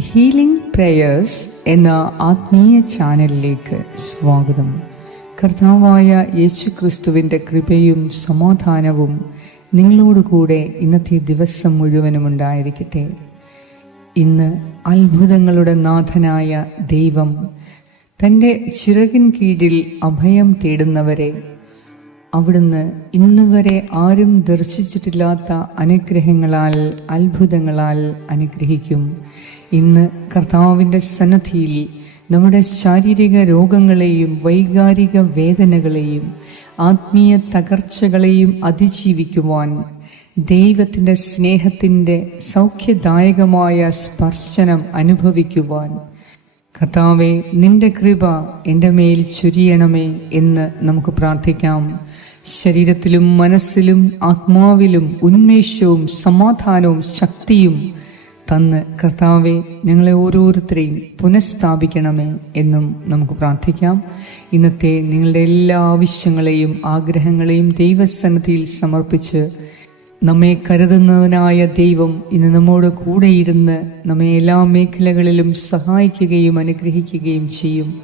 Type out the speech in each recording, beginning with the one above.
Healing prayers എന്ന ആത്മീയ ചാനലിലേക്ക് സ്വാഗതം. കർത്താവായ യേശു ക്രിസ്തുവിന്റെ കൃപയും സമാധാനവും നിങ്ങളോടുകൂടെ ഇന്നത്തെ ദിവസം മുഴുവനും ഉണ്ടായിരിക്കട്ടെ. ഇന്ന് അത്ഭുതങ്ങളുടെ നാഥനായ ദൈവം തന്റെ ചിറകിൻ കീഴിൽ അഭയം തേടുന്നവരെ അവിടുന്ന് ഇന്നുവരെ ആരും ദർശിച്ചിട്ടില്ലാത്ത അനുഗ്രഹങ്ങളാൽ അത്ഭുതങ്ങളാൽ അനുഗ്രഹിക്കും. ഇന്ന് കർത്താവിന്റെ സന്നദ്ധിയിൽ നമ്മുടെ ശാരീരിക രോഗങ്ങളെയും വൈകാരിക വേദനകളെയും ആത്മീയ തകർച്ചകളെയും അതിജീവിക്കുവാൻ ദൈവത്തിന്റെ സ്നേഹത്തിന്റെ സൗഖ്യദായകമായ സ്പർശനം അനുഭവിക്കുവാൻ. കർത്താവെ നിന്റെ കൃപ എന്റെ മേൽ ചൊരിയണമേ എന്ന് നമുക്ക് പ്രാർത്ഥിക്കാം. ശരീരത്തിലും മനസ്സിലും ആത്മാവിലും ഉന്മേഷവും സമാധാനവും ശക്തിയും തന്ന് കർത്താവെ ഞങ്ങളെ ഓരോരുത്തരെയും പുനഃസ്ഥാപിക്കണമേ എന്നും നമുക്ക് പ്രാർത്ഥിക്കാം. ഇന്നത്തെ നിങ്ങളുടെ എല്ലാ ആവശ്യങ്ങളെയും ആഗ്രഹങ്ങളെയും ദൈവസന്നിധിയിൽ സമർപ്പിച്ച് നമ്മെ കരുതുന്നവനായ ദൈവം ഇന്ന് നമ്മോട് കൂടെയിരുന്ന് നമ്മെ എല്ലാ മേഖലകളിലും സഹായിക്കുകയും അനുഗ്രഹിക്കുകയും ചെയ്യും.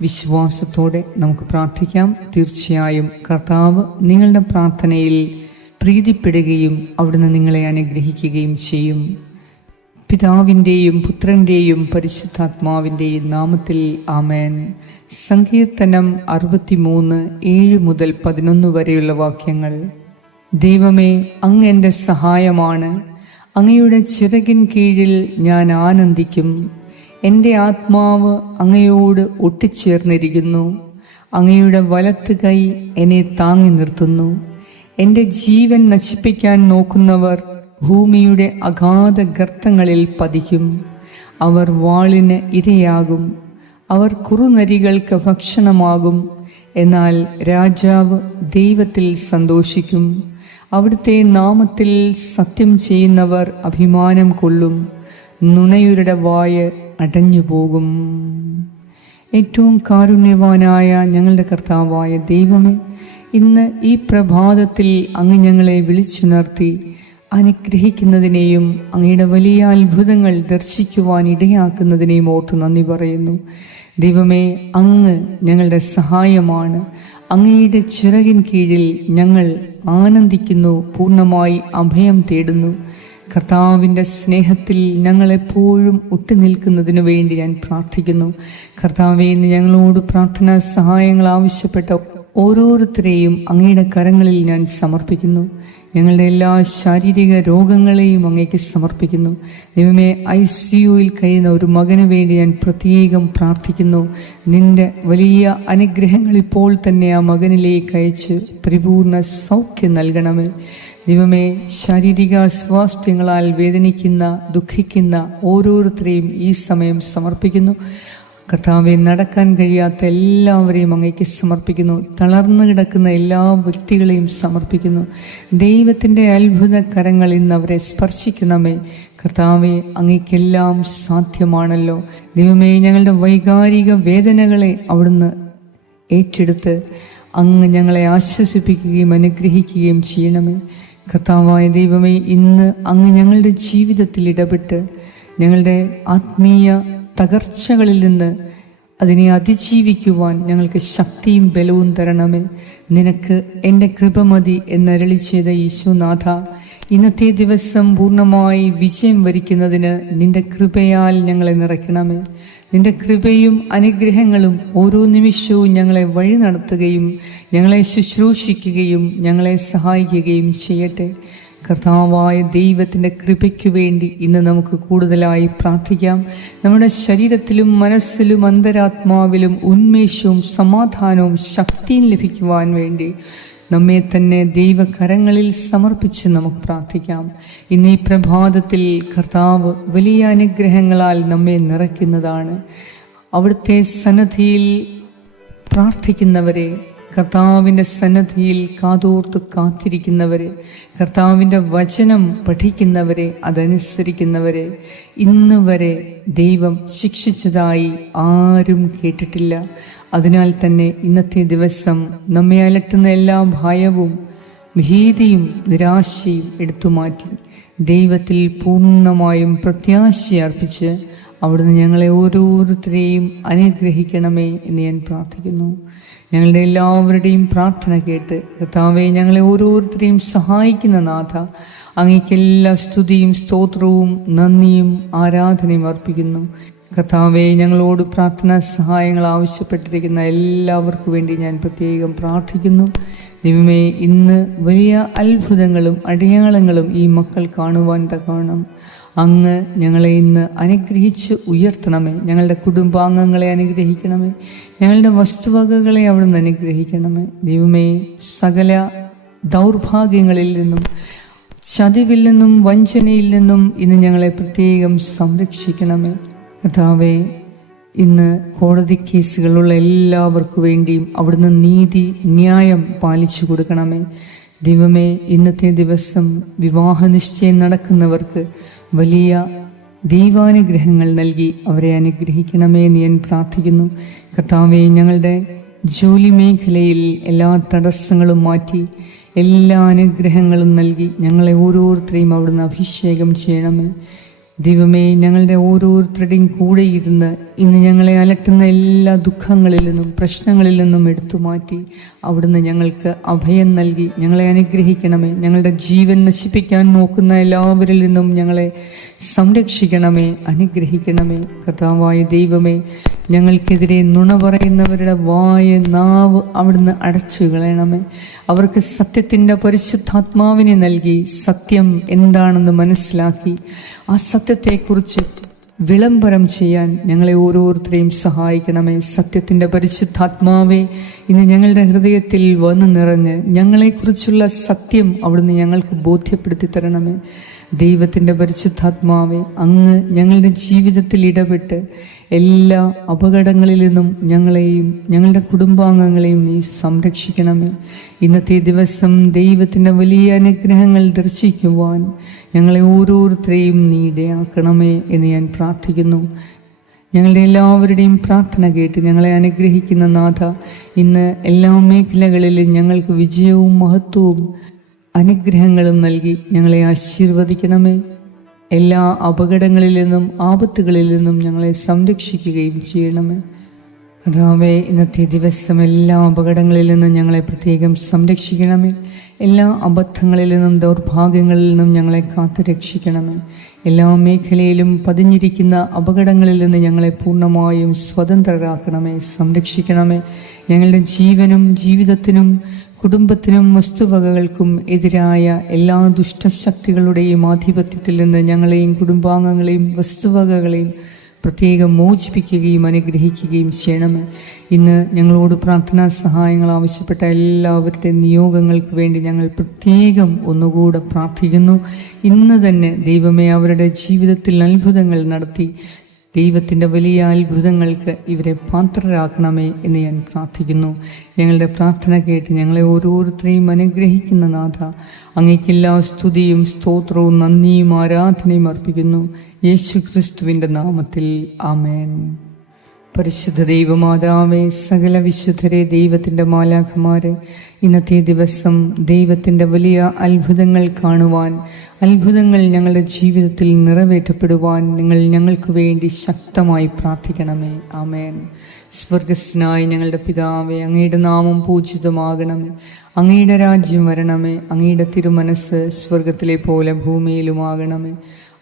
വിശ്വാസത്തോടെ നമുക്ക് പ്രാർത്ഥിക്കാം. തീർച്ചയായും കർത്താവ് നിങ്ങളുടെ പ്രാർത്ഥനയിൽ പ്രീതിപ്പെടുകയും അവിടുന്ന് നിങ്ങളെ അനുഗ്രഹിക്കുകയും ചെയ്യും. പിതാവിന്റെയും പുത്രന്റെയും പരിശുദ്ധാത്മാവിന്റെയും നാമത്തിൽ ആമേൻ. സങ്കീർത്തനം അറുപത്തിമൂന്ന് ഏഴ് മുതൽ പതിനൊന്ന് വരെയുള്ള വാക്യങ്ങൾ. ദൈവമേ അങ്ങ് എന്റെ സഹായമാണ്. അങ്ങയുടെ ചിറകിൻ കീഴിൽ ഞാൻ ആനന്ദിക്കും. എന്റെ ആത്മാവ് അങ്ങയോട് ഒട്ടിച്ചേർന്നിരിക്കുന്നു. അങ്ങയുടെ വലത്ത് കൈ എന്നെ താങ്ങി നിർത്തുന്നു. എന്റെ ജീവൻ നശിപ്പിക്കാൻ നോക്കുന്നവർ ഭൂമിയുടെ അഗാധ ഗർത്തങ്ങളിൽ പതിക്കും. അവർ വാളിന് ഇരയാകും. അവർ കുറുനരികൾക്ക് ഭക്ഷണമാകും. എന്നാൽ രാജാവ് ദൈവത്തിൽ സന്തോഷിക്കും. അവിടുത്തെ നാമത്തിൽ സത്യം ചെയ്യുന്നവർ അഭിമാനം കൊള്ളും. നുണയുരുടെ വായ അടഞ്ഞുപോകും. ഏറ്റവും കാരുണ്യവാനായ ഞങ്ങളുടെ കർത്താവായ ദൈവമേ ഇന്ന് ഈ പ്രഭാതത്തിൽ അങ്ങ് ഞങ്ങളെ വിളിച്ചുണർത്തി അനുഗ്രഹിക്കുന്നതിനെയും അങ്ങയുടെ വലിയ അത്ഭുതങ്ങൾ ദർശിക്കുവാൻ ഇടയാക്കുന്നതിനെയും ഓർത്ത് നന്ദി പറയുന്നു. ദൈവമേ അങ്ങ് ഞങ്ങളുടെ സഹായമാണ്. അങ്ങയുടെ ചിറകിൻ കീഴിൽ ഞങ്ങൾ ആനന്ദിക്കുന്നു പൂർണമായി അഭയം തേടുന്നു. കർത്താവിന്റെ സ്നേഹത്തിൽ ഞങ്ങളെപ്പോഴും ഒട്ടുനിൽക്കുന്നതിന് വേണ്ടി ഞാൻ പ്രാർത്ഥിക്കുന്നു. കർത്താവെ ഇന്ന് ഞങ്ങളോട് പ്രാർത്ഥനാ സഹായങ്ങൾ ആവശ്യപ്പെട്ട ഓരോരുത്തരെയും അങ്ങയുടെ കരങ്ങളിൽ ഞാൻ സമർപ്പിക്കുന്നു. ഞങ്ങളുടെ എല്ലാ ശാരീരിക രോഗങ്ങളെയും അങ്ങേക്ക് സമർപ്പിക്കുന്നു. ദൈവമേ ഐ സി യുയിൽ കഴിയുന്ന ഒരു മകന് വേണ്ടി ഞാൻ പ്രത്യേകം പ്രാർത്ഥിക്കുന്നു. നിന്റെ വലിയ അനുഗ്രഹങ്ങൾ ഇപ്പോൾ തന്നെ ആ മകനിലേക്ക് അയച്ച് പരിപൂർണ സൗഖ്യം നൽകണമേ. ദൈവമേ ശാരീരിക സ്വാസ്ഥ്യങ്ങളാൽ വേദനിക്കുന്ന ദുഃഖിക്കുന്ന ഓരോരുത്തരെയും ഈ സമയം സമർപ്പിക്കുന്നു. കർത്താവെ നടക്കാൻ കഴിയാത്ത എല്ലാവരെയും അങ്ങേക്ക് സമർപ്പിക്കുന്നു. തളർന്നു കിടക്കുന്ന എല്ലാ വ്യക്തികളെയും സമർപ്പിക്കുന്നു. ദൈവത്തിന്റെ അത്ഭുത കരങ്ങൾ ഇന്ന് അവരെ സ്പർശിക്കണമേ. കർത്താവെ അങ്ങേക്കെല്ലാം സാധ്യമാണല്ലോ. ദൈവമേ ഞങ്ങളുടെ വൈകാരിക വേദനകളെ അവിടുന്ന് ഏറ്റെടുത്ത് അങ്ങ് ഞങ്ങളെ ആശ്വസിപ്പിക്കുകയും അനുഗ്രഹിക്കുകയും ചെയ്യണമേ. കർത്താവായ ദൈവമേ ഇന്ന് അങ്ങ് ഞങ്ങളുടെ ജീവിതത്തിൽ ഇടപെട്ട് ഞങ്ങളുടെ ആത്മീയ തകർച്ചകളിൽ നിന്ന് അതിനെ അതിജീവിക്കുവാൻ ഞങ്ങൾക്ക് ശക്തിയും ബലവും തരണമേ. നിനക്ക് എന്റെ കൃപമതി എന്നരളി ചെയ്ത യേശുനാഥ ഇന്നത്തെ ദിവസം പൂർണമായി വിജയം വരിക്കുന്നതിന് നിന്റെ കൃപയാൽ ഞങ്ങളെ നിറയ്ക്കണമേ. നിന്റെ കൃപയും അനുഗ്രഹങ്ങളും ഓരോ നിമിഷവും ഞങ്ങളെ വഴി നടത്തുകയും ഞങ്ങളെ ശുശ്രൂഷിക്കുകയും ഞങ്ങളെ സഹായിക്കുകയും ചെയ്യട്ടെ. കർത്താവായ ദൈവത്തിന്റെ കൃപയ്ക്കു വേണ്ടി ഇന്ന് നമുക്ക് കൂടുതലായി പ്രാർത്ഥിക്കാം. നമ്മുടെ ശരീരത്തിലും മനസ്സിലും അന്തരാത്മാവിലും ഉന്മേഷവും സമാധാനവും ശക്തിയും ലഭിക്കുവാൻ വേണ്ടി നമ്മെ തന്നെ ദൈവകരങ്ങളിൽ സമർപ്പിച്ച് നമുക്ക് പ്രാർത്ഥിക്കാം. ഇന്ന് ഈ പ്രഭാതത്തിൽ കർത്താവ് വലിയ അനുഗ്രഹങ്ങളാൽ നമ്മെ നിറയ്ക്കുന്നതാണ്. അവിടുത്തെ സന്നദ്ധിയിൽ പ്രാർത്ഥിക്കുന്നവരെ കർത്താവിന്റെ സന്നദ്ധിയിൽ കാതോർത്ത് കാത്തിരിക്കുന്നവരെ കർത്താവിന്റെ വചനം പഠിക്കുന്നവരെ അതനുസരിക്കുന്നവരെ ഇന്ന് വരെ ദൈവം ശിക്ഷിച്ചതായി ആരും കേട്ടിട്ടില്ല. അതിനാൽ തന്നെ ഇന്നത്തെ ദിവസം നമ്മെ അലട്ടുന്ന എല്ലാ ഭയവും ഭീതിയും നിരാശയും എടുത്തു മാറ്റി ദൈവത്തിൽ പൂർണമായും പ്രത്യാശയർപ്പിച്ച് അവിടുന്ന് ഞങ്ങളെ ഓരോരുത്തരെയും അനുഗ്രഹിക്കണമേ എന്ന് ഞാൻ പ്രാർത്ഥിക്കുന്നു. ഞങ്ങളുടെ എല്ലാവരുടെയും പ്രാർത്ഥന കേട്ട് കർത്താവെ ഞങ്ങളെ ഓരോരുത്തരെയും സഹായിക്കുന്ന നാഥ അങ്ങേക്കെല്ലാ സ്തുതിയും സ്തോത്രവും നന്ദിയും ആരാധനയും അർപ്പിക്കുന്നു. കർത്താവെ ഞങ്ങളോട് പ്രാർത്ഥനാ സഹായങ്ങൾ ആവശ്യപ്പെട്ടിരിക്കുന്ന എല്ലാവർക്കും വേണ്ടി ഞാൻ പ്രത്യേകം പ്രാർത്ഥിക്കുന്നു. ദൈവമേ ഇന്ന് വലിയ അത്ഭുതങ്ങളും അടയാളങ്ങളും ഈ മക്കൾ കാണുവാൻ തക്കവണ്ണം അങ്ങ് ഞങ്ങളെ ഇന്ന് അനുഗ്രഹിച്ച് ഉയർത്തണമേ. ഞങ്ങളുടെ കുടുംബാംഗങ്ങളെ അനുഗ്രഹിക്കണമേ. ഞങ്ങളുടെ വസ്തുവകകളെ അവിടുന്ന് അനുഗ്രഹിക്കണമേ. ദൈവമേ സകല ദൗർഭാഗ്യങ്ങളിൽ നിന്നും ചതിവിൽ നിന്നും വഞ്ചനയിൽ നിന്നും ഇന്ന് ഞങ്ങളെ പ്രത്യേകം സംരക്ഷിക്കണമേ. കഥാവേ ഇന്ന് കോടതി കേസുകളുള്ള എല്ലാവർക്കു വേണ്ടിയും അവിടുന്ന് നീതി ന്യായം പാലിച്ചു കൊടുക്കണമേ. ദൈവമേ ഇന്നത്തെ ദിവസം വിവാഹ നിശ്ചയം നടക്കുന്നവർക്ക് വലിയ ദൈവാനുഗ്രഹങ്ങൾ നൽകി അവരെ അനുഗ്രഹിക്കണമേ എന്ന് ഞാൻ പ്രാർത്ഥിക്കുന്നു. കർത്താവെ ഞങ്ങളുടെ ജോലി മേഖലയിൽ എല്ലാ തടസ്സങ്ങളും മാറ്റി എല്ലാ അനുഗ്രഹങ്ങളും നൽകി ഞങ്ങളെ ഓരോരുത്തരെയും അവിടുന്ന് അഭിഷേകം ചെയ്യണമേ. ദൈവമേ ഞങ്ങളുടെ ഓരോരുത്തരുടെയും കൂടെ ഇരുന്ന് ഇന്ന് ഞങ്ങളെ അലട്ടുന്ന എല്ലാ ദുഃഖങ്ങളിൽ നിന്നും പ്രശ്നങ്ങളിൽ നിന്നും എടുത്തു മാറ്റി അവിടുന്ന് ഞങ്ങൾക്ക് അഭയം നൽകി ഞങ്ങളെ അനുഗ്രഹിക്കണമേ ഞങ്ങളുടെ ജീവൻ നശിപ്പിക്കാൻ നോക്കുന്ന എല്ലാവരിൽ നിന്നും ഞങ്ങളെ സംരക്ഷിക്കണമേ അനുഗ്രഹിക്കണമേ. കഥാവായ ദൈവമേ ഞങ്ങൾക്കെതിരെ നുണ പറയുന്നവരുടെ വായ നാവ് അവിടുന്ന് അടച്ചു കളയണമേ. അവർക്ക് സത്യത്തിന്റെ പരിശുദ്ധാത്മാവിനെ നൽകി സത്യം എന്താണെന്ന് മനസ്സിലാക്കി ആ സത്യത്തെക്കുറിച്ച് വിളംബരം ചെയ്യാൻ ഞങ്ങളെ ഓരോരുത്തരെയും സഹായിക്കണമേ. സത്യത്തിന്റെ പരിശുദ്ധാത്മാവെ ഇന്ന് ഞങ്ങളുടെ ഹൃദയത്തിൽ വന്നു നിറഞ്ഞ് ഞങ്ങളെക്കുറിച്ചുള്ള സത്യം അവിടുന്ന് ഞങ്ങൾക്ക് ബോധ്യപ്പെടുത്തി തരണമേ. ദൈവത്തിന്റെ പരിശുദ്ധാത്മാവെ അങ്ങ് ഞങ്ങളുടെ ജീവിതത്തിൽ ഇടപെട്ട് എല്ലാ അപകടങ്ങളിൽ നിന്നും ഞങ്ങളെയും ഞങ്ങളുടെ കുടുംബാംഗങ്ങളെയും നീ സംരക്ഷിക്കണമേ. ഇന്നത്തെ ദിവസം ദൈവത്തിന്റെ വലിയ അനുഗ്രഹങ്ങൾ ദർശിക്കുവാൻ ഞങ്ങളെ ഓരോരുത്തരെയും നീ ഇടയാക്കണമേ എന്ന് ഞാൻ പ്രാർത്ഥിക്കുന്നു. ഞങ്ങളുടെ എല്ലാവരുടെയും പ്രാർത്ഥന കേട്ട് ഞങ്ങളെ അനുഗ്രഹിക്കുന്ന നാഥ ഇന്ന് എല്ലാ മേഖലകളിലും ഞങ്ങൾക്ക് വിജയവും മഹത്വവും അനുഗ്രഹങ്ങളും നൽകി ഞങ്ങളെ ആശീർവദിക്കണമേ. എല്ലാ അപകടങ്ങളിൽ നിന്നും ആപത്തുകളിൽ നിന്നും ഞങ്ങളെ സംരക്ഷിക്കുകയും ചെയ്യണമേ. കഥാവെ ഇന്നത്തെ ദിവസം എല്ലാ അപകടങ്ങളിൽ നിന്നും ഞങ്ങളെ പ്രത്യേകം സംരക്ഷിക്കണമേ. എല്ലാ അബദ്ധങ്ങളിൽ നിന്നും ദൗർഭാഗ്യങ്ങളിൽ നിന്നും ഞങ്ങളെ കാത്തു രക്ഷിക്കണമേ. എല്ലാ മേഖലയിലും പതിഞ്ഞിരിക്കുന്ന അപകടങ്ങളിൽ നിന്ന് ഞങ്ങളെ പൂർണമായും സ്വതന്ത്രരാക്കണമേ സംരക്ഷിക്കണമേ. ഞങ്ങളുടെ ജീവനും ജീവിതത്തിനും കുടുംബത്തിനും വസ്തുവകകൾക്കും എതിരായ എല്ലാ ദുഷ്ടശക്തികളുടെയും ആധിപത്യത്തിൽ നിന്ന് ഞങ്ങളെയും കുടുംബാംഗങ്ങളെയും വസ്തുവകകളെയും പ്രത്യേകം മോചിപ്പിക്കുകയും അനുഗ്രഹിക്കുകയും ചെയ്യണമേ. ഇന്ന് ഞങ്ങളോട് പ്രാർത്ഥനാ സഹായങ്ങൾ ആവശ്യപ്പെട്ട എല്ലാവരുടെയും നിയോഗങ്ങൾക്ക് വേണ്ടി ഞങ്ങൾ പ്രത്യേകം ഒന്നുകൂടെ പ്രാർത്ഥിക്കുന്നു. ഇന്ന് തന്നെ ദൈവമേ അവരുടെ ജീവിതത്തിൽ അത്ഭുതങ്ങൾ നടത്തി ദൈവത്തിന്റെ വലിയ അത്ഭുതങ്ങൾക്ക് ഇവരെ പാത്രരാക്കണമേ എന്ന് ഞാൻ പ്രാർത്ഥിക്കുന്നു. ഞങ്ങളുടെ പ്രാർത്ഥന കേട്ട് ഞങ്ങളെ ഓരോരുത്തരെയും അനുഗ്രഹിക്കുന്ന നാഥ അങ്ങേക്കെല്ലാ സ്തുതിയും സ്തോത്രവും നന്ദിയും ആരാധനയും അർപ്പിക്കുന്നു. യേശു ക്രിസ്തുവിന്റെ നാമത്തിൽ ആമേൻ. പരിശുദ്ധ ദൈവമാതാവേ സകല വിശുദ്ധരെ ദൈവത്തിന്റെ മാലാഖമാരെ ഇന്നത്തെ ദിവസം ദൈവത്തിന്റെ വലിയ അത്ഭുതങ്ങൾ കാണുവാൻ അത്ഭുതങ്ങൾ ഞങ്ങളുടെ ജീവിതത്തിൽ നിറവേറ്റപ്പെടുവാൻ നിങ്ങൾ ഞങ്ങൾക്ക് വേണ്ടി ശക്തമായി പ്രാർത്ഥിക്കണമേ. ആമേൻ. സ്വർഗസ്നായി ഞങ്ങളുടെ പിതാവേ അങ്ങയുടെ നാമം പൂജിതമാകണമേ അങ്ങയുടെ രാജ്യം വരണമേ. അങ്ങയുടെ തിരുമനസ് സ്വർഗത്തിലെ പോലെ ഭൂമിയിലുമാകണമേ.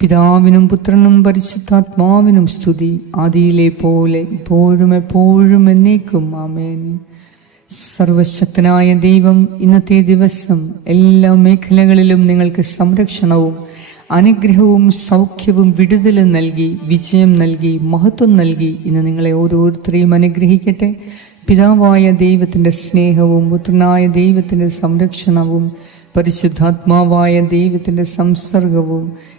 പിതാവിനും പുത്രനും പരിശുദ്ധാത്മാവിനും സ്തുതി. ആദിയിലെ പോലെ ഇപ്പോഴും എപ്പോഴും എന്നേക്കും ആമേൻ. സർവശക്തനായ ദൈവം ഇന്നത്തെ ദിവസം എല്ലാ മേഖലകളിലും നിങ്ങൾക്ക് സംരക്ഷണവും അനുഗ്രഹവും സൗഖ്യവും വിടുതലും നൽകി വിജയം നൽകി മഹത്വം നൽകി ഇന്ന് നിങ്ങളെ ഓരോരുത്തരെയും അനുഗ്രഹിക്കട്ടെ. പിതാവായ ദൈവത്തിന്റെ സ്നേഹവും പുത്രനായ ദൈവത്തിന്റെ സംരക്ഷണവും പരിശുദ്ധാത്മാവായ ദൈവത്തിന്റെ സംസർഗവും